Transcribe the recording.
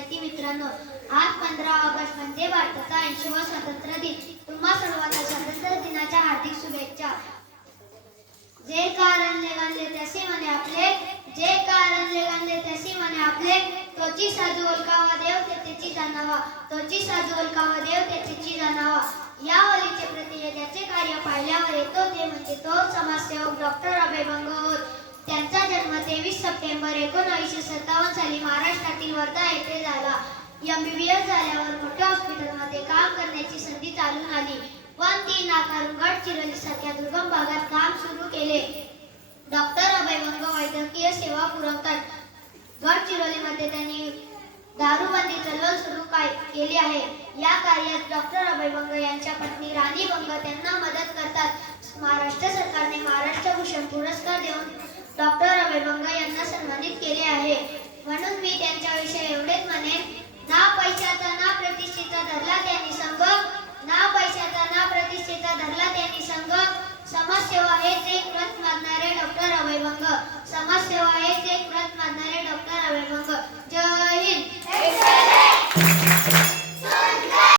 विद्यार्थी मित्रांनो, आज 15 ऑगस्ट म्हणजे भारताचा 80वा स्वातंत्र्य दिन. तुम्हा सर्वांना स्वातंत्र्य दिनाच्या हार्दिक शुभेच्छा. जे कारण लेगांले त्यासी म्हणे आपले, जे कारण लेगांले त्यासी म्हणे आपले, तोची साजू ओळखावा देव त्याची जाणावा, तोची साजू ओळखावा देव त्याची जाणावा. या ओळीचे प्रत्यय त्याचे कार्य पाहिल्यावर येतो ते म्हणजे तो समाजसेवक डॉक्टर अभय बंग होत. त्यांचा जन्म 23 सप्टेंबर 1957 साली महाराष्ट्रातील वर्धा येथे झाला. MBBS झाल्यावर मोठ्या हॉस्पिटलमध्ये काम करण्याची संधी चालून आली, पण ती नाकारून गडचिरोली सारख्या दुर्गम भागात काम सुरू केले. डॉक्टर अभय बंग वैद्यकीय सेवा पुरवतात. गडचिरोलीमध्ये त्यांनी दारूबंदी चळवळ सुरू केली आहे. या कार्यात डॉक्टर अभय बंग यांच्या पत्नी राणी बंग त्यांना मदत करतात. महाराष्ट्र सरकारने महाराष्ट्र भूषण पुरस्कार देऊन डॉक्टर अभय बंग यांना सन्मानित केले आहे. म्हणून मी त्यांच्याविषयी एवढेच म्हणेन, ना पैशाचा ना प्रतिष्ठेचा धरला त्यांनी संघ, ना पैशाचा ना प्रतिष्ठेचा धरला त्यांनी संघ. समाजसेवा हेच एक व्रत मानणारे डॉक्टर अभय बंग, समाजसेवा हेच एक व्रत मानणारे डॉक्टर